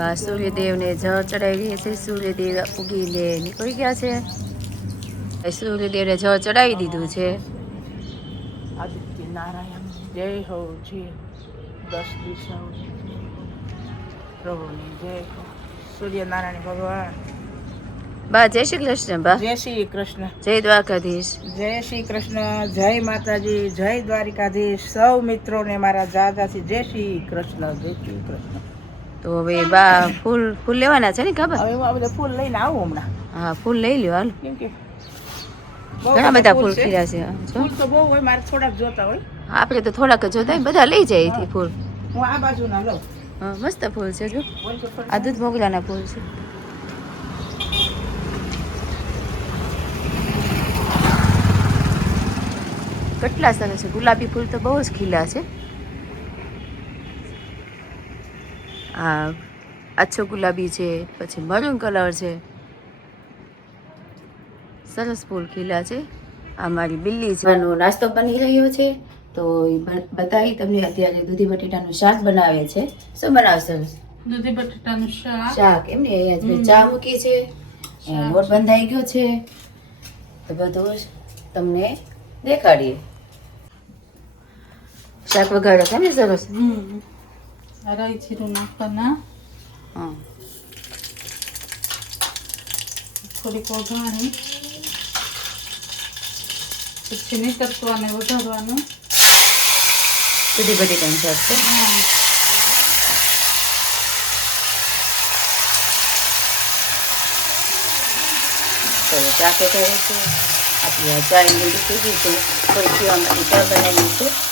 બા સૂર્યદેવને જળ ચડાવી છે સૂર્યદેવ ઉગીને નીકળી ગયા છે. સૂર્યદેવને જળ ચડાવી દીધું છે. આદિત્ય નારાયણ જય હો જી. દસ દિશાઓ. પ્રભુની જય હો. સૂર્યનારાયણ ભગવાન. બા જય શ્રી કૃષ્ણ બા. જય શ્રી કૃષ્ણ. જય દ્વારકાધીશ. જય શ્રી કૃષ્ણ. જય માતાજી. જય દ્વારિકાધીશ. સૌ મિત્રોને મારા જાજાથી જય શ્રી કૃષ્ણ જય શ્રી કૃષ્ણ. તો હવે બા ફૂલ ફૂલ લેવાના છે ને ખબર? હવે હું આ બધા ફૂલ લઈને આવું હમણાં. હા ફૂલ લઈ લ્યો હાલો. ઘણા બધા ફૂલ. ખીરા છે. ફૂલ તો બહુ હોય મારે થોડાક જોતા હોય. આપણે તો થોડાક જોતા હોય, બધા લઈ જાય અહીંથી ફૂલ. હું આ બાજુના લઉં. હા મસ્ત ફૂલ છે જો. આ દૂધ મોગલાના ફૂલ છે. કેટલા સરસ છે. ગુલાબી ફૂલ તો બહુ જ ખીલા છે. આ આછો ગુલાબી છે પછી મરૂન કલર છે. સરસ ફૂલ ખીલા છે. આ મારી બિલ્લી છે. આનો નાસ્તો બની રહ્યો છે. તો એ બતાવી તમને અત્યારે દૂધી બટેટાનું શાક બનાવે છે. શું બનાવશે? સરસ દૂધી બટેટાનું શાક. શાક. એમ ને અહીંયા ચા મૂકી છે. લોટ બંધાઈ ગયો છે. તો બધું જ તમને દેખાડીએ. શાક વઘારો છે ને સરસ? હમ. રાઈ જીરું નાખવાના હા થોડીક વઘાણી પછી નીકળવાનું અને વધારવાનું દૂધી બટેટાનું શાક છે તો ચા કે કરે છે આપણી આ ચા એની થઈ ગઈ છે થોડી પીવા માટે ચા બનાવી છે નાખી દેવાનું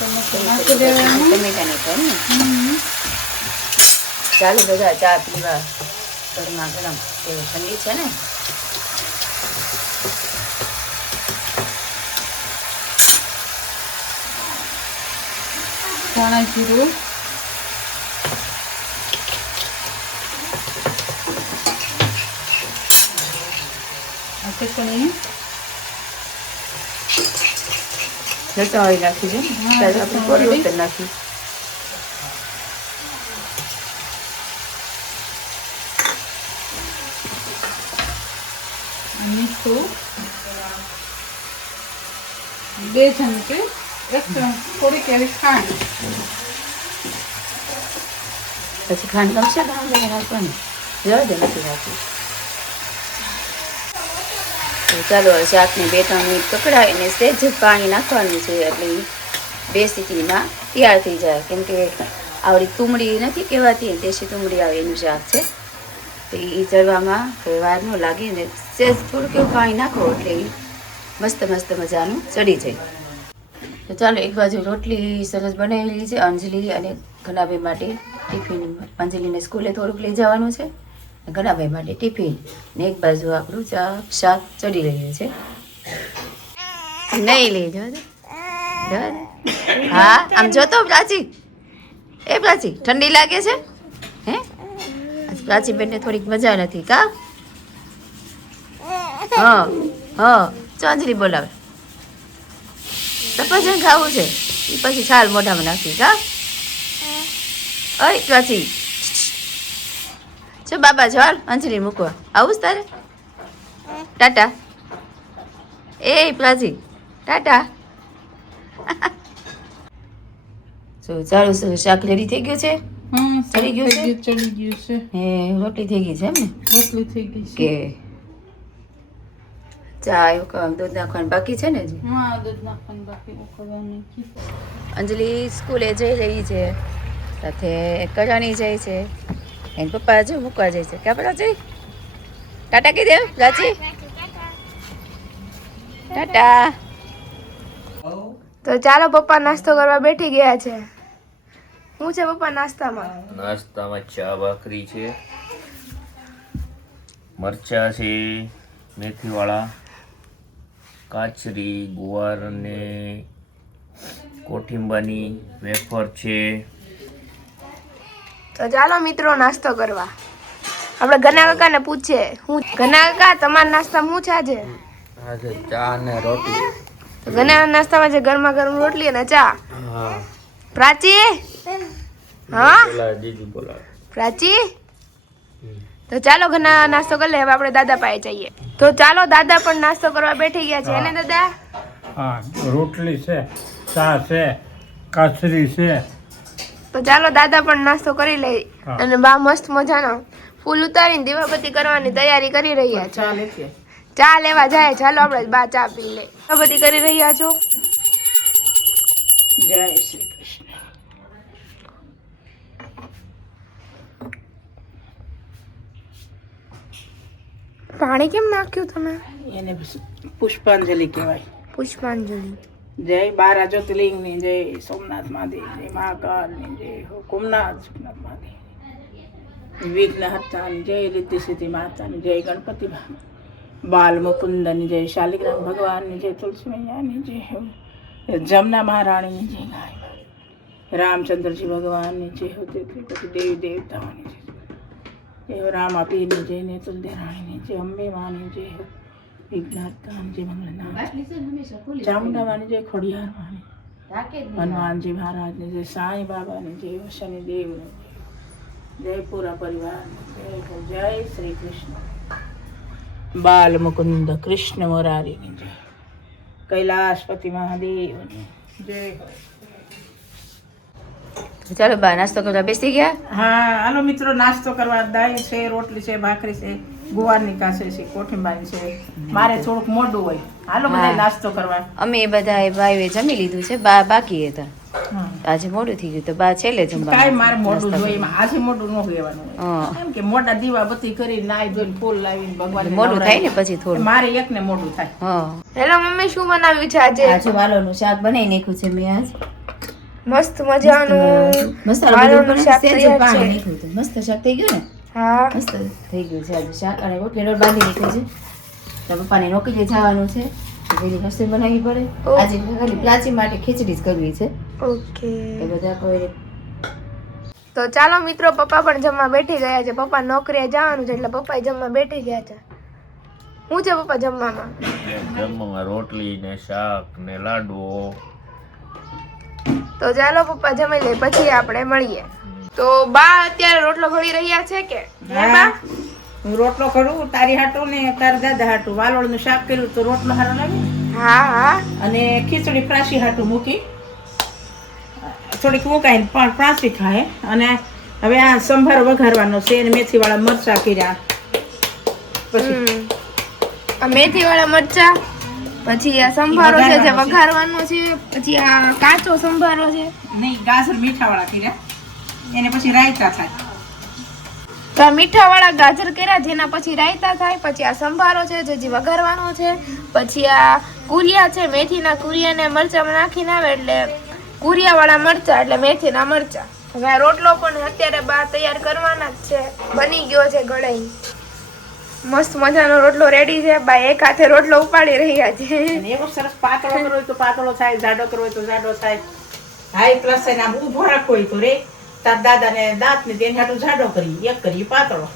ટમેટાને ચાલો બધા ચા પીવા ગરમા ગરમ એ ઠંડી છે ને? ધાણા જીરું આ ચટણી લટાવાળી નાખી છે ત્યારે આપણે કોરી વખતે ઉતર નાખી મીઠું બે ચમચી એક થોડી કેરી ખાંડ પછી ખાંડ ગમશે આમ રાખવાની જવા દે નથી રાખી તો ચાલો શાકને બે ત્રણ મિનિટ પકડાવીને સહેજ પાણી નાખવાનું છે. એટલે બે સીટીમાં તૈયાર થઈ જાય. કેમ કે આવડી તુમડી નથી કહેવાતી દેશી તુમડી આવે એનું શાક છે. તો એ ચડવામાં કોઈ વાર ન લાગે ને સહેજ થોડુંક એવું પાણી નાખો એટલે મસ્ત મસ્ત મજાનું ચડી જાય. તો ચાલો એક બાજુ રોટલી સરસ બનાવેલી છે અંજલિ અને ઘનાભાઈ માટે ટિફિન અંજલિને સ્કૂલે થોડુંક લઈ જવાનું છે. અને ઘનાભાઈ માટે ટિફિન ને એક બાજુ આપણું ચા શાક ચડી રહ્યું છે. નહીં લઈ દે. હા આમ જોતો પ્રાચી. એ પ્રાચી ઠંડી લાગે છે? હે? પ્રાચી બેનને થોડીક મજા નથી કા? હા હા ચો બોલાવે. તપાસન ખાવું છે. એ પછી છાલ મોઢામાં નાખી કા? અય પ્રાચી ચો બાબા જવાલ અંજલિ મૂકવા. આવું જ તારે? ટાટા. એ પ્લાજી ટાટા. જો ચાલો શાક રેડી થઈ ગયું છે? ચડી ગયું છે? ચડી ગયું છે. હે રોટલી થઈ ગઈ છે એમ ને? રોટલી થઈ ગઈ છે. કે ચા એવું દૂધ નાખવાનું બાકી છે ને દૂધ નાખવાનું બાકી અંજલિ સ્કૂલે જઈ રહી છે. સાથે કરાણી જાય છે. એના પપ્પા હજુ મૂકવા જાય છે. ક્યાં જઈ ટાટા કહી દે રાજી? ટાટા. તો ચાલો પપ્પા નાસ્તો કરવા બેઠી ગયા છે. શું છે પપ્પા નાસ્તામાં? નાસ્તામાં ચા ભાખરી છે મરચા છે મેથીવાળા કાચરી ગુવાર અને કોઠિંબાની વેફર છે. તો ચાલો મિત્રો નાસ્તો કરવા. આપણે ઘના કાકાને પૂછીએ હું ઘના કાકા તમારા નાસ્તા શું છે આજે? આજે ચા ને રોટલી તો ઘના નાસ્તામાં છે ગરમા ગરમ રોટલી અને ચા. પ્રાચી? હા? પ્રાચી? તો ચાલો ઘણા નાસ્તો કરી લે હવે આપણે દાદા પાસે જઈએ. તો ચાલો દાદા પણ નાસ્તો કરવા બેઠી ગયા છે ને દાદા? હા રોટલી છે ચા છે કાચરી છે તો ચાલો દાદા પણ નાસ્તો કરી લે અને બા મસ્ત મજાનો ફૂલ ઉતારીને દીવાબત્તી કરવાની તૈયારી કરી રહ્યા છે. ચા ચા લેવા જાય ચાલો આપણે બા ચા પી લે. દીવાબત્તી કરી રહ્યા છો? જય શ્રી કૃષ્ણ. પાણી કેમ નાખ્યું તમે? એને પુષ્પાંજલિ કહેવાય. પુષ્પાંજલિ. જય બારા જ્યોતિર્લિંગની, જય સોમનાથ મહાદેવ, જય મહાકાળની જય હુકુમનાથ સોમનાથ મહાદેવ. વિઘ્ન હર્તાની જય રિદ્ધિ સિદ્ધિ માતાની, જય ગણપતિ બાલ મુકુંદની જય શાલિગ્રામ ભગવાનની, જય તુલસી મૈયાની જય જમના મહારાણીની, જય ગાય રામચંદ્રજી ભગવાનની, જય હો તે પછી દેવી દેવતાની જય જય રામા પીરની જય ને તુલદે રાણીની જય અંબે માની, જય હો વિઘ્નહર્તાની જય મંગલનાથ ચામુંડામાની જય ખોડિયાર માની હનુમાનજી મહારાજની જય સાંઈ બાબાની જય શનિ દેવની જય પૂરા પરિવારની જય શ્રી કૃષ્ણ બાલ મુકુંદ કૃષ્ણ મોરારીની જય કૈલાશપતિ મહાદેવની જય ચાલો બા, નાસ્તો કરવા બેસી ગયા? હા, હાલો મિત્રો, નાસ્તો કરવા દાય છે, રોટલી છે, ભાખરી છે. ગુવારની કાસે છે કોઠીંબાની છે. મારે થોડુંક મોડું હોય. હાલો બધા નાસ્તો કરવા. અમે બધા ભાઈએ જમી લીધું છે બા બાકી હતા. આજે મોડું થઈ ગયું તો બા છેલ્લે જમવા કાઈ મારે મોડું જોઈએ આજે મોડું ન હોવાનું એમ કે મોટા દીવા બત્તી કરી નાઈ ધોઈને ફૂલ લાવીને ભગવાન મોડું થાય ને પછી થોડું. મારે એક ને મોડું થાય. હા. હેલો મમ્મી શું બનાવ્યું છે આજે? આજે વાલોનું શાક બનાવી નાખ્યું છે મેં આજ. મસ્ત મજાનું મસાલો બધું શાક તૈયાર છે. મસ્ત શાક થઈ ગયું ને? હા. મસ્ત થઈ ગયું છે આજે શાક અને રોટલીનો બાંધી નાખ્યું છે. તો પપ્પાને નોકરીએ જવાનું છે. જેની રસોઈ બનાવવી પડે. આજે ખાલી પ્રાચી માટે ખીચડી જ કરવી છે. ઓકે. એ બધા કોઈ તો ચાલો મિત્રો પપ્પા પણ જમવા બેઠી ગયા છે. પપ્પા નોકરીએ જવાનું છે એટલે પપ્પા જમવા બેઠી ગયા છે. હું છે પપ્પા જમવામાં? જમવામાં રોટલી ને શાક ને લાડવો. તો ચાલો પપ્પા જમી લે પછી આપણે મળીએ. તો બા અત્યારે રોટલો ઘડી રહ્યા છે કે? હે બા? હું રોટલો કરું તારી હાટો ને તાર દાદા હાટું. વાલોળનું શાક કર્યું તો રોટલો હારો લાગે હા હા. અને ખીચડી પ્રાસી હાટું મૂકી. થોડીક મુકાઈને પણ પ્રાસી ખાય. અને હવે આ સંભાર વઘારવાનો છે અને મેથીવાળા મરચા કર્યા. પછી મેથી વાળા મરચા પછી આ સંભારો છે જે વઘારવાનો છે. પછી આ કાચો સંભારો છે. નહીં ગાજર મીઠા વાળા કર્યા. એને પછી રાયતા થાય. તો આ મીઠા ગાજર કર્યા જેના પછી રાયતા થાય પછી આ સંભારો છે જે જે વઘારવાનો છે પછી આ કુરિયા છે મેથીના કુરિયાને મરચાં નાખીને આવે એટલે કુરિયાવાળા મરચાં એટલે મેથીના મરચાં. હવે આ રોટલો પણ અત્યારે બહાર તૈયાર કરવાના જ છે બની ગયો છે ગળાઈ. મસ્ત મજાનો રોટલો રેડી છે બા એક હાથે રોટલો ઉપાડી રહ્યા છે. એવો સરસ પાતળો કરવો તો પાતળો થાય જાડો કરવો તો જાડો થાય. હાઈ પ્લસ એના આમ ઊભો હોય તો રે. તાર દાદાને દાંત ને તેને હાટું જાડો કરી એક કરી પાતળો.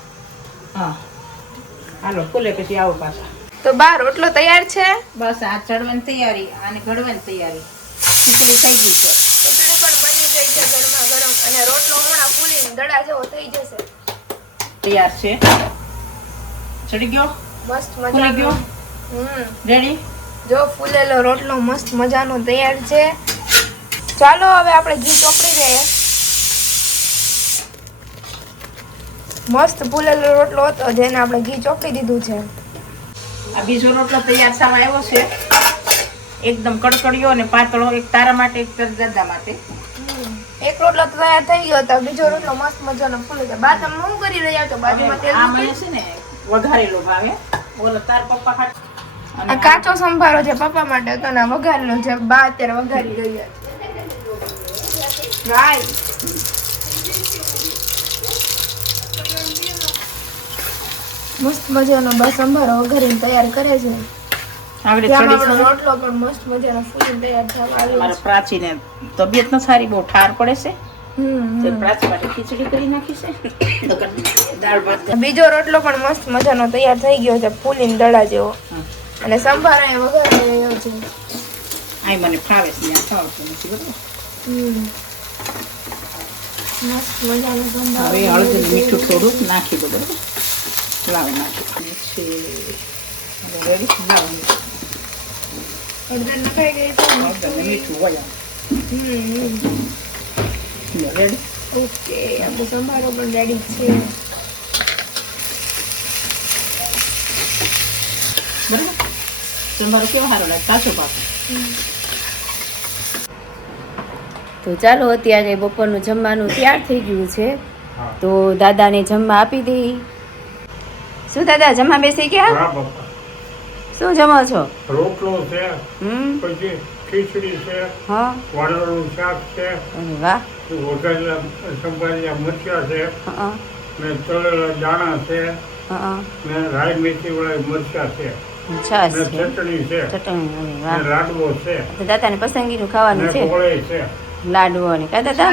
હા. હાલો ખુલે પછી આવો પાછા. તો બા રોટલો તૈયાર છે? બસ આ ચડવાની તૈયારી અને ઘડવાની તૈયારી. ખીચડી થઈ ગઈ છે. ખીચડી પણ બની ગઈ છે ગરમા ગરમ અને રોટલો હમણાં ફૂલીને દડા જેવો થઈ જશે. તૈયાર છે? ચડી ગયો? મસ્ત મજા ગયો? હમ. રેડી જો ફૂલેલો રોટલો મસ્ત મજાનો તૈયાર છે. ચાલો હવે આપણે ઘી ચોપડી દઈએ મસ્ત ફૂલેલો રોટલો હતો જેને આપણે ઘી ચોપડી દીધું છે. આ બીજો રોટલો તૈયાર થવા આવ્યો છે. એકદમ કડકડિયો અને પાતળો એક તારા માટે એક તારા દાદા માટે. એક રોટલો તો તૈયાર થઈ ગયો હતો બીજો રોટલો મસ્ત મજાનો ફૂલે છે બા તમે શું કરી રહ્યા છો? બાજુમાં તેલ આ મને છે ને વઘારેલો ભાવે. બોલો તાર પપ્પા ખાટ આ કાચો સંભારો છે પપ્પા માટે હતો ને વઘારેલો છે. બા અત્યારે વઘારી રહ્યા છે. રાઈ મસ્ત મજાનો બા સંભારો વઘારીને તૈયાર કરે છે. આપણો છે રોટલો પણ મસ્ત મજાનો ફૂલીને તૈયાર થવા આવ્યો મારા પ્રાચીને તબિયત ન સારી બહુ ઠાર પડે છે. તે પ્રાચી માટે ખીચડી કરી નાખી છે. દાળ ભાત બીજો રોટલો પણ મસ્ત મજાનો તૈયાર થઈ ગયો છે ફૂલીને દડા જેવો. અને સંભારો એ વઘારી રહ્યો છે. આય મને ફાવે છે ત્યાં ખાવતું નથી બરોબર મસ્ત મજાનો સંભારો હવે હળદર મીઠું થોડું નાખી દો બરાબર? લાવ નાખી. હવે રેડી લાવ નખાઈ ગઈ તો હળદર મીઠું હોય હમ રેડી? ઓકે આપણો સંભારો પણ રેડી છે. બરાબર? તમારો કેવો સારો લાગે? કાચો પાકો તો ચાલો અત્યારે બપોરનું જમવાનું તૈયાર થઈ ગયું છે. તો દાદાને જમવા આપી દઈ. શું દાદા જમવા બેસી ગયા? શું જમો છો? રોટલો છે હમ. પછી ખીચડી છે હા. વાળવાનું શાક છે અરે વાહ. વઘારેલા સંભાળેલા મરચાં છે હા ને તળેલા દાણા છે હા ને રાઈ મેથી વાળા મરચા છે. ચટણી છે ચટણી ને વાહ. લાડવો છે તો દાદાને પસંદગીનું ખાવાનું ને છે. લાડવો ને કા દાદા?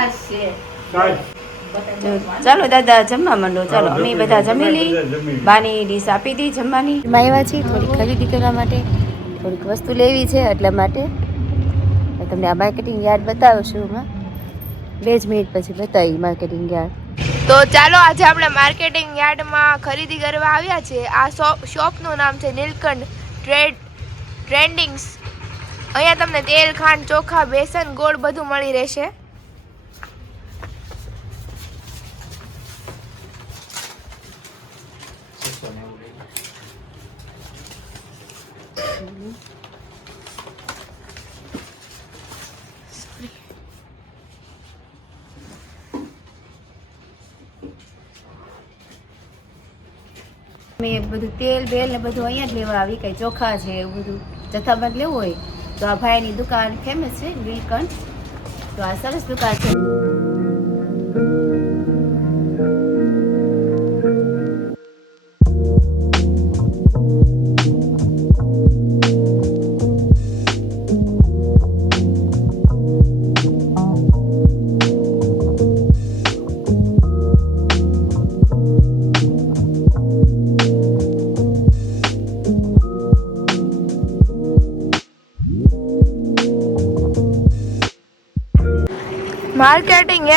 ચાલો દાદા જમવા માંડો. ચાલો અમે બધા જમી લઈ. બાની ડીશ આપી દઈ જમવાની. એમાં આવ્યા છીએ થોડી ખરીદી કરવા માટે. થોડીક વસ્તુ લેવી છે એટલા માટે. હું તમને આ માર્કેટિંગ યાર્ડ બતાવશું હું બે જ મિનિટ પછી બતાવી માર્કેટિંગ યાર્ડ તો ચાલો આજે આપણે માર્કેટિંગ યાર્ડમાં ખરીદી કરવા આવ્યા છે આ શોપ શોપનું નામ છે નીલકંઠ ટ્રેડ ટ્રેન્ડિંગ્સ. અહીંયા તમને તેલ ખાંડ ચોખા બેસન ગોળ બધું મળી રહેશે. મેં બધું તેલ બેલ ને બધું અહીંયા જ લેવા આવી, કંઈ ચોખા છે એવું બધું જથ્થાબંધ લેવું હોય તો આ ભાઈની દુકાન ફેમસ છે, નીલકંઠ. તો આ સરસ દુકાન છે.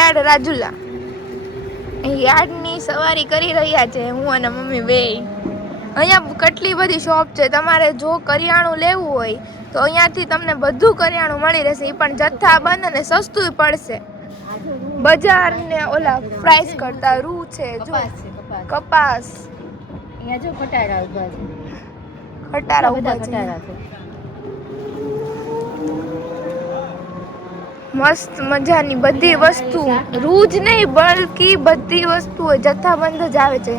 યાર્ડ રાજુલા. યાર્ડની સવારી કરી રહ્યા છે હું અને મમ્મી બે. અહીંયા કેટલી બધી શોપ છે. તમારે જો કરિયાણું લેવું હોય તો અહીંયાથી તમને બધું કરિયાણું મળી રહેશે. એ પણ જથ્થાબંધ અને સસ્તું પડશે. બજાર ને ઓલા પ્રાઇસ કરતા રૂ છે જો. કપાસ અહીંયા જો ખટારા ઊભા છે. ખટારા ઊભા છે ખટારા છે મસ્ત મજાની બધી વસ્તુ. રૂજ નહીં, બલકી બધી વસ્તુઓ જથ્થાબંધ જ આવે છે.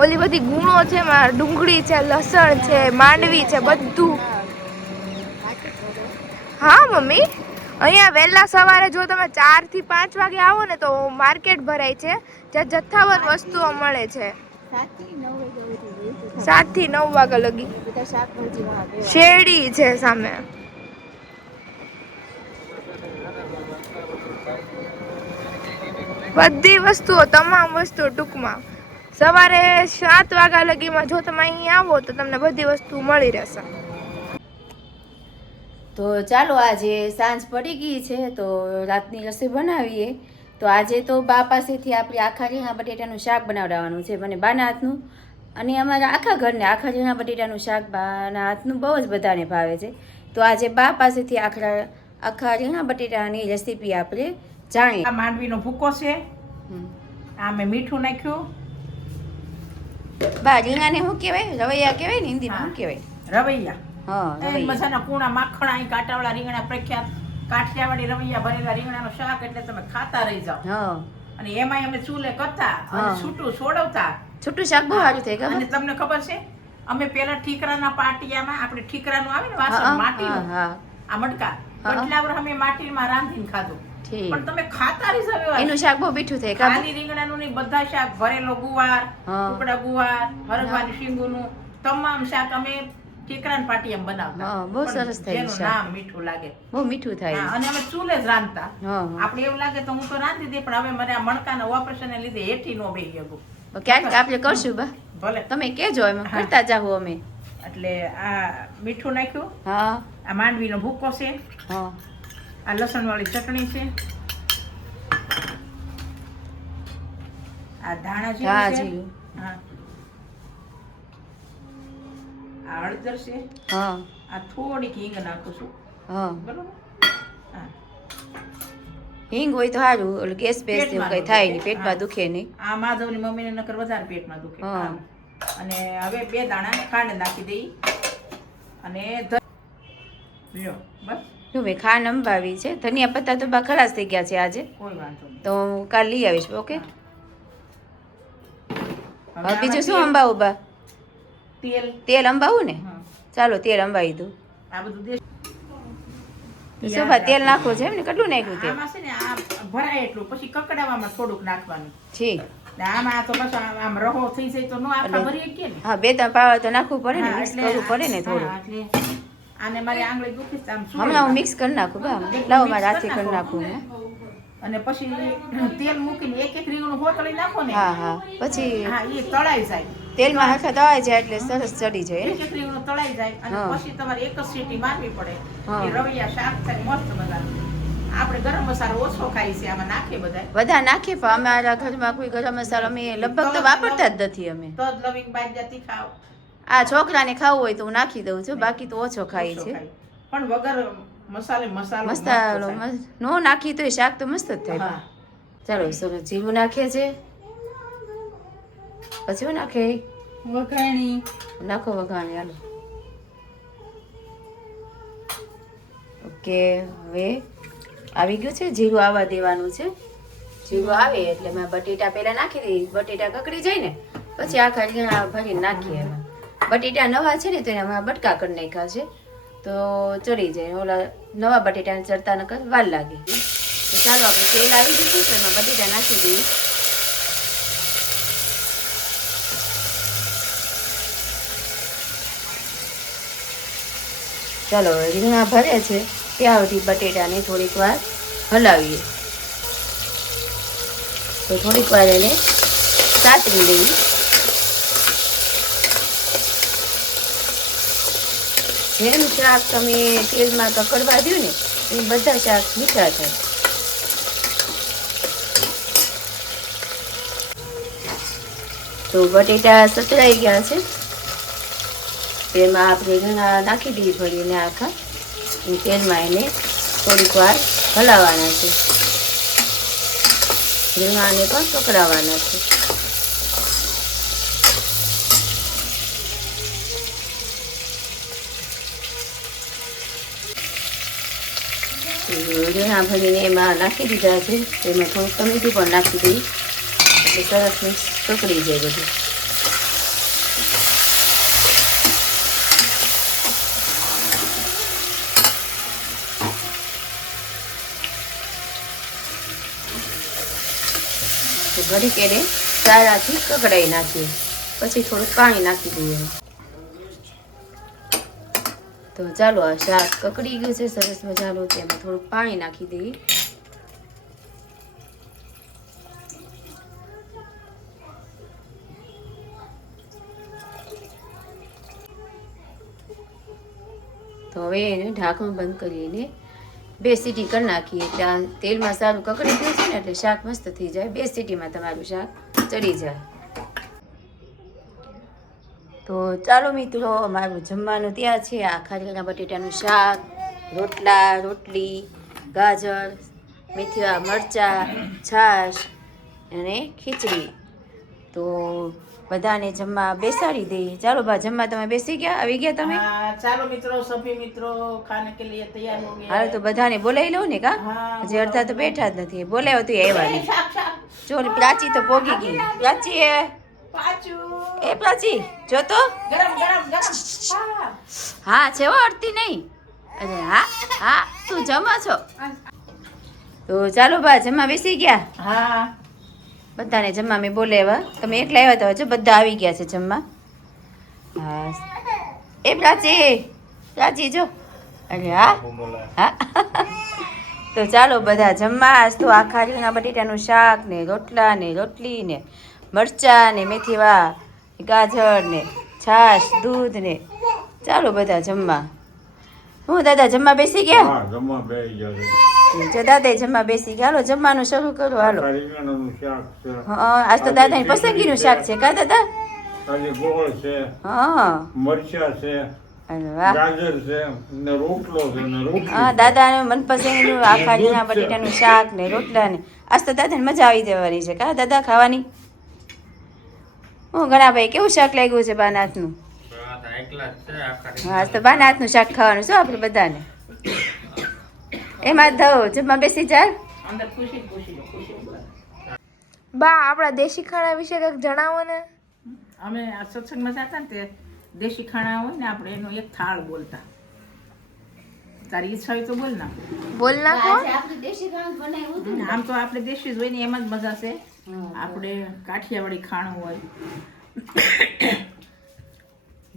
ઓલી બધી ગુણો છે ડુંગળી છે, લસણ છે, માંડવી છે, બધું. હા, મમ્મી? અહીંયા વહેલા સવારે જો તમે ચારથી પાંચ વાગે આવો ને તો માર્કેટ ભરાય છે, જ્યાં જથ્થાબંધ વસ્તુઓ મળે છે. સાતથી નવ વાગ્યા લગી. શેરડી છે સામે. બધી વસ્તુઓ, તમામ વસ્તુઓ ટૂંકમાં. સવારે સાત વાગ્યા લગીમાં જો તમે અહીં આવો તો તમને બધી વસ્તુ મળી રહેશે. તો ચાલો આજે સાંજ પડી ગઈ છે તો રાતની રસોઈ બનાવીએ. તો આજે તો બા પાસેથી આપણે આખા રીણા બટેટાનું શાક બનાવડાવવાનું છે મને બાના હાથનું. અને અમારા આખા ઘરને આખા રીણા બટેટાનું શાક બાના હાથનું બહુ જ બધાને ભાવે છે. તો આજે બા પાસેથી આખા આખા રીણા બટેટાની રેસીપી આપણે જાણીએ. આ માંડવીનો ભૂકો છે. આ મેં મીઠું નાખ્યું. બા રીંગણાને શું કહેવાય? રવૈયા કહેવાય ને હિન્દીમાં શું કહેવાય? રવૈયા. હા મજાના કૂણા માખણ અહીં કાંટાવાળા રીંગણા પ્રખ્યાત. કાઠિયાવાડી રવૈયા ભરેલા રીંગણાનો શાક એટલે તમે ખાતા રહી જાઓ. અને એમાંય અમે ચૂલે કરતા. અને છૂટું છોડવતા. છૂટું શાક બહુ સારું થઈ અને તમને ખબર છે? અમે પેલા ઠીકરાના પાટિયામાં આપણે ઠીકરાનું આવે ને વાસણ માટી માટીનું આ મટકા. હા. પર અમે માટીમાં રાંધીને ખાધું. પણ તમે ખાતા રહી જાવ એનું શાક બહુ મીઠું થાય કા ખાલી રીંગણાનું નહીં બધા શાક ભરેલો ગુવાર. ટુકડા ગુવાર હરવાની શીંગુનું તમામ શાક અમે કેકરાન પાટી એમ બનાવતા બહુ સરસ થાય જેનું નામ મીઠું લાગે. બહુ મીઠું થાય. અને અમે ચૂલે જ રાંધતા. આપણે એવું લાગે તો હું તો રાંધી દે પણ હવે મારે આ મણકાના ઓપરેશન લીધે હેઠી નો બેહી શકું. ક્યાંક આપણે કરશું બા. ભલે. તમે કેજો એમાં. કરતા જાઓ અમે. એટલે આ મીઠું નાખ્યું. હા. આ માંડવીનો ભૂકો છે. હા. આ લસણવાળી ચટણી છે. આ ધાણા જીરું છે. હા. આ હળદર છે. હા. આ થોડીક હિંગ નાખું છું. હા. બરોબર? હા. હિંગ હોય તો સારું એટલે ગેસ પેસ એવું કઈ થાય નહીં પેટમાં. દુખે નહીં. આ માધવની મમ્મીને નકર વધારે પેટમાં દુખે. હા. અને હવે બે દાણા ખાંડ નાખી દઈ. અને જો લ્યો બસ. જો મેં ખાંડ અંબાવી છે? ધનિયા પત્તા તો બા ખરાશ થઈ ગયા છે આજે. તો હું કાલ લઈ આવીશ ઓકે? હવે બીજું શું અંબાવું બા? તેલ. તેલ અંબાવું ને? ચાલો તેલ અંબાવી દઉં. આ બધું શું બા તેલ નાખવું છે એમ ને? કેટલું નાખ્યું તેલ? આમાં છે ને આ ભરાય એટલું પછી કકડાવામાં થોડુંક નાખવાનું. છી આમાં તો પાછું આમ- આમ રહો થઈ જાય તો નો આખા ભરી શકીએ હા બે ત્રણ પાવા તો નાખવું પડે ને મિક્સ કરવું પડે ને થોડું આને મારી આંગળી દુખી છે, આમ હમણાં હું મિક્સ કરી નાખું બા લાવો મારા કરી કરી નાખું અને પછી તેલ મૂકીને એક એક રીંગણું હોતળી નાખો ને હા હા. પછી હા એ તળાઈ જાય. તેલમાં હરખા તળાઈ જાય એટલે સરસ ચડી જાય એક એક રીંગણું તળાઈ જાય અને પછી તમારે એક જ સીટી મારવી પડે. એ રવૈયા શાક થાય મસ્ત બધા. આપણે ગરમ મસાલો ઓછો ખાઈ છે આમાં નાખીએ બધા. બધા નાખીએ પણ અમારા ઘરમાં કોઈ ગરમ મસાલો અમે લગભગ તો વાપરતા જ નથી અમે. તો લવિંગ બાજ્યા તીખા આ છોકરાને ખાવું હોય તો હું નાખી દઉં છું બાકી તો ઓછો ખાય છે. પણ વગર મસાલે મસાલો નો નાખી તો શાક તો મસ્ત જ થાય. ચાલો સરસ જીરું નાખે છે? પછી હું નાખે? વઘાણી. નાખો વઘાણી હાલો. ઓકે હવે આવી ગયું છે? જીરું આવવા દેવાનું છે. જીરું આવે એટલે મેં બટેટા પહેલાં નાખી દઈ બટેટા કકડી જાય ને પછી આખા રીંગણા ભરીને નાખીએ એમાં. બટેટા નવા છે ને, તો એમાં બટકા કરી નાખ્યા છે. તો ચડી જાય. ઓલા નવા બટેટાને ચડતા નકર વાર લાગે. તો ચાલો આપણે તેલ આવી દીધું તો એમાં બટેટા નાખી દઈએ. ચાલો રીંગણા ભરે છે. ત્યાં સુધી બટેટાને થોડીક વાર હલાવીએ. તો થોડીક વાર એને સાતરી લઈએ. જેમ શાક તમે તેલમાં કકડવા દો ને એ બધા શાક મીઠા થાય તો બટેટા સતરાઈ ગયા છે. તેમાં આપણે ઘણા નાખી દઈએ ભરીને આખા. તેલમાં એને થોડીક વાર હલાવવાના છે. ઘણાને પણ પકડાવવાના છે. રીંગણા ભરીને એમાં નાખી દીધા છે. તેમાં થોડુંક ટમેટું પણ નાખી દઈ એટલે સરસ મિક્સ પકડી જાય બધું. ઘડીક એને સારાથી કકડાઈ નાખીએ. પછી થોડુંક પાણી નાખી દઈએ. તો ચાલો આ શાક કકડી ગયું છે, સરસ મજાનું. તેમાં થોડુંક પાણી નાખી દઈએ. તો હવે એને ઢાંકણું બંધ કરીને બે સીટી કરી નાખીએ. એટલે તેલમાં સારું કકડી ગયું છે ને એટલે શાક મસ્ત થઈ જાય. બે સીટીમાં તમારું શાક ચડી જાય. તો ચાલો મિત્રો અમારું જમવાનું ત્યાં છે. આ રીંગણા બટેટાનું શાક રોટલા રોટલી ગાજર મેથીવા મરચાં છાશ અને ખીચડી. તો બધાને જમવા બેસાડી દઈએ ચાલો બા જમવા તમે બેસી ગયા? આવી ગયા તમે? ચાલો મિત્રો સભી મિત્રો ખાને કે લીએ તૈયાર હો ગયા. હાલ તો બધાને બોલાવી લઉં ને કા? જે હજી અડધા તો બેઠા જ નથી. બોલાવ્યો તો આવ્યા નહીં જો પ્રાચી તો પોગી ગઈ. પ્રાચી એ એ પ્રાચી જો તો. ગરમ ગરમ ગરમ. હા. હા છે હો અડતી નહીં. અરે હા હા તું જમો છો. તો ચાલો બા જમવા બેસી ગયા? હા. બધાને જમવા મેં બોલાવ્યા. તમે એકલા આવ્યા તો જો બધા આવી ગયા છે જમવા. હા એ પ્રાચી પ્રાચી જો. અરે હા. હા. તો ચાલો બધા જમવા. આજ તો આખા રીંગણા બટેટાનું શાક ને રોટલા ને રોટલી ને મરચાં ને મેથીવા ગાજર ને છાશ દૂધ ને. ચાલો બધા જમવા. હું દાદા જમવા બેસી ગયા? જમવા જો દાદા જમવા બેસી ગયા. હાલો જમવાનું શરૂ કરો હાલો. હા આજ તો દાદાની પસંદગીનું શાક છે કા દાદા? ગોળ છે. હા. મરચા છે. ને ને રોટલી મનપસંદનું આખા બટેટાનું શાક ને રોટલા ને આજ તો દાદાને મજા આવી જવાની છે. કા દાદા ખાવાની? હું ઘણા ભાઈ કેવું શાક લાગ્યું છે બાનાથનું? એકલા જ છે આખા હા તો બાનાથનું શાક ખાવાનું શું આપણે બધાને. એમાં ધવ જમવા બેસી જાય અંદર ખુશી ખુશી ખુશી બોલે. બા આપણા દેશી ખાણા વિશે કંઈક જણાવો ને. અમે આ સત્સંગમાં જતા ને તે દેશી ખાણા હોય ને આપણે એનો એક થાળ બોલતા. તારી ઈચ્છા હોય તો બોલ ના. બોલ નાખો આમ તો આપણે દેશી જ હોય ને એમાં જ મજા છે. આપણે કાઠિયાવાડી ખાણું હોય.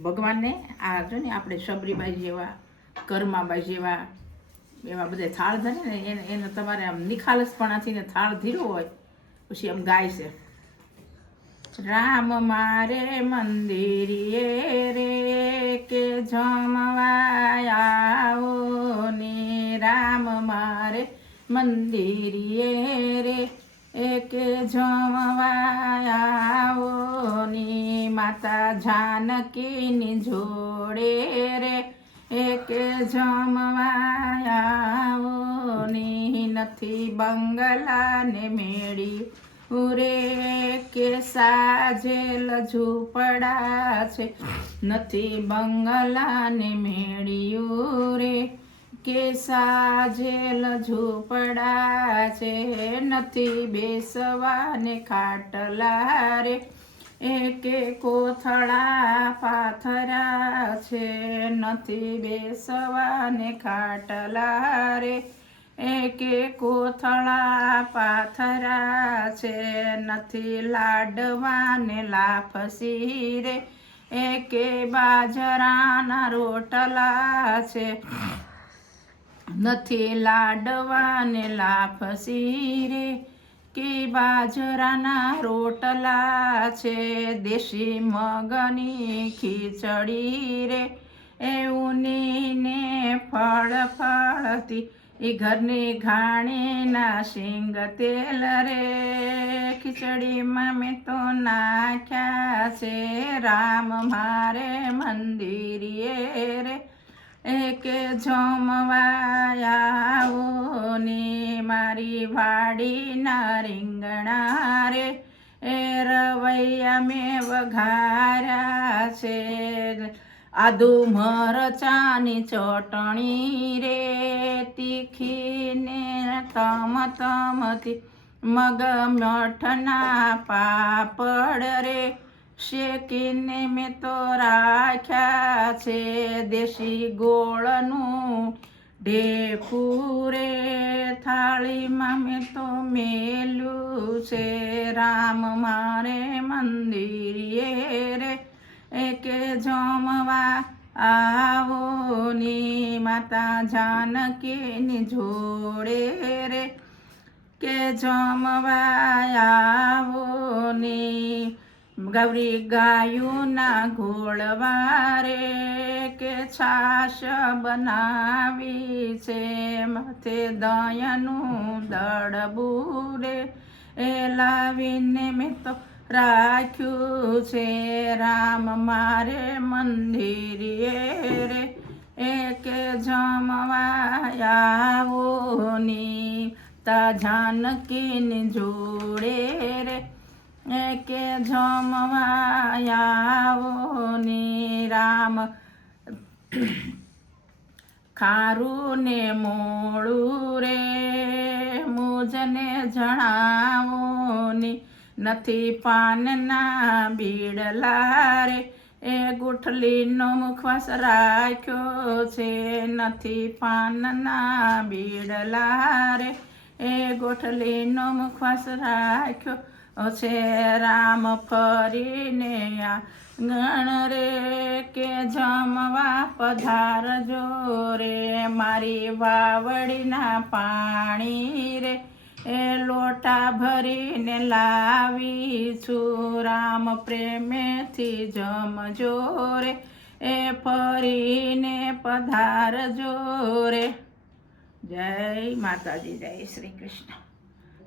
ભગવાનને આ જો ને આપણે શબરીબાઈ જેવા, કરમાબાઈ જેવા, એવા બધા થાળ ધરે ને, એને એને તમારે આમ નિખાલસપણાથી ને થાળ ધીરો હોય, પછી આમ ગાય છે. રામ મારે મંદિરે રે કે જમવાયાઓ ને, રામ મારે મંદિરે રે એ જમવાયાઓની માતા જાનકીની જોડે રે. એક જમવાયાઓની નથી બંગલાને મેળી. ઉરે કે સાજેલ ઝૂપડા છે નથી બંગલાને મેળ્યું રે કે સાજેલ ઝૂંપડા છે, નથી બેસવાને ખાટલા રે. એકે કોથળા પાથરા છે, નથી બેસવાને ખાટલા રે. એકે કોથળા પાથરા છે, નથી લાડવાને લાફસી રે. એકે બાજરાના રોટલા છે નથી લાડવાને લાફસી રે કે બાજરાના રોટલા છે, દેશી મગની ખીચડી રે. એવું ને ફળ ફળતી, એ ઘરની ઘાણીના શીંગ તેલ રે. ખીચડીમાં મેં તો નાખ્યા છે, રામ મારે મંદિરે રે. એક જમવાયાઓ ને મારી વાડીના રીંગણા રે. એ રવૈયા મેં વઘાર્યા છે. આદુ મરચાની ચટણી રે. તીખીને તમ તમથી મગ, મઠના પાપડ રે. શેકીને મેં તો રાખ્યા છે દેશી ગોળનું ઢેફુરે થાળીમાં મેં તો મેલું છે રામ મારે મંદિરે રે એકે જમવા આવો ની માતા જાનકીની જોડે રે કે જમવા આવો ની ગૌરી ગાયુના ઘોળવારે કે છાશ બનાવી છે? માથે દયાનું દડબું રે એ લાવીને મેં તો રાખ્યું છે. રામ મારે મંદિરે રે, એક જમવાયાઓની, તા જાનકીને જોડે રે. કે જમવાયાવો ની રામ ખારું ને મોળું રે, મુજને જણાવો ની, નથી પાનના બીડલા રે. એ ગુઠલીનો મુખવાસ રાખ્યો છે, નથી પાનના બીડલા રે. એ ગોઠલીનો મુખવાસ રાખ્યો છે રામ ફરીને આ ગણ રે કે જમવા પધારજો રે. મારી વાવડીના પાણી રે, એ લોટા ભરીને લાવી છું. રામ પ્રેમેથી જમજો રે, એ ફરીને પધારજો રે. જય માતાજી, જય શ્રી કૃષ્ણ.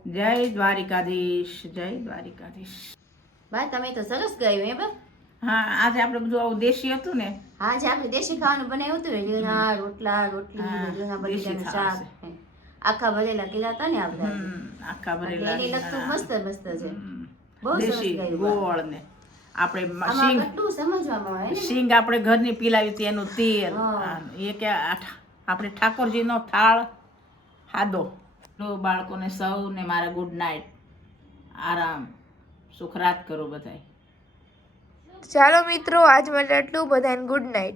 જય દ્વારિકાધીશ જય દ્વારિકાધીશ. ભાઈ તમે તો સરસ ગયું એ બા હા આજે આપણે બધું આવું દેશી હતું ને? હા જે આપણે દેશી ખાવાનું બનાવ્યું હતું ને રીંગણા રોટલા રોટલી રીંગણા બટેટાનું શાક આખા ભરેલા કીધા હતા ને આપણે. આખા ભરેલા એની લગતું મસ્ત મસ્ત છે. બહુ સરસ દેશી ગોળ ને આપણે શીંગ સમજવામાં આવે શીંગ આપણે ઘરની પીલાવી હતી એનું તેલ. એ કે આપણે ઠાકોરજીનો થાળ ખાધો લો બાળકોને સૌને મારા ગુડ નાઇટ આરામ. સુખરાત કરો બધાય. ચાલો મિત્રો, આજ માટે આટલું. બધાને ગુડ નાઇટ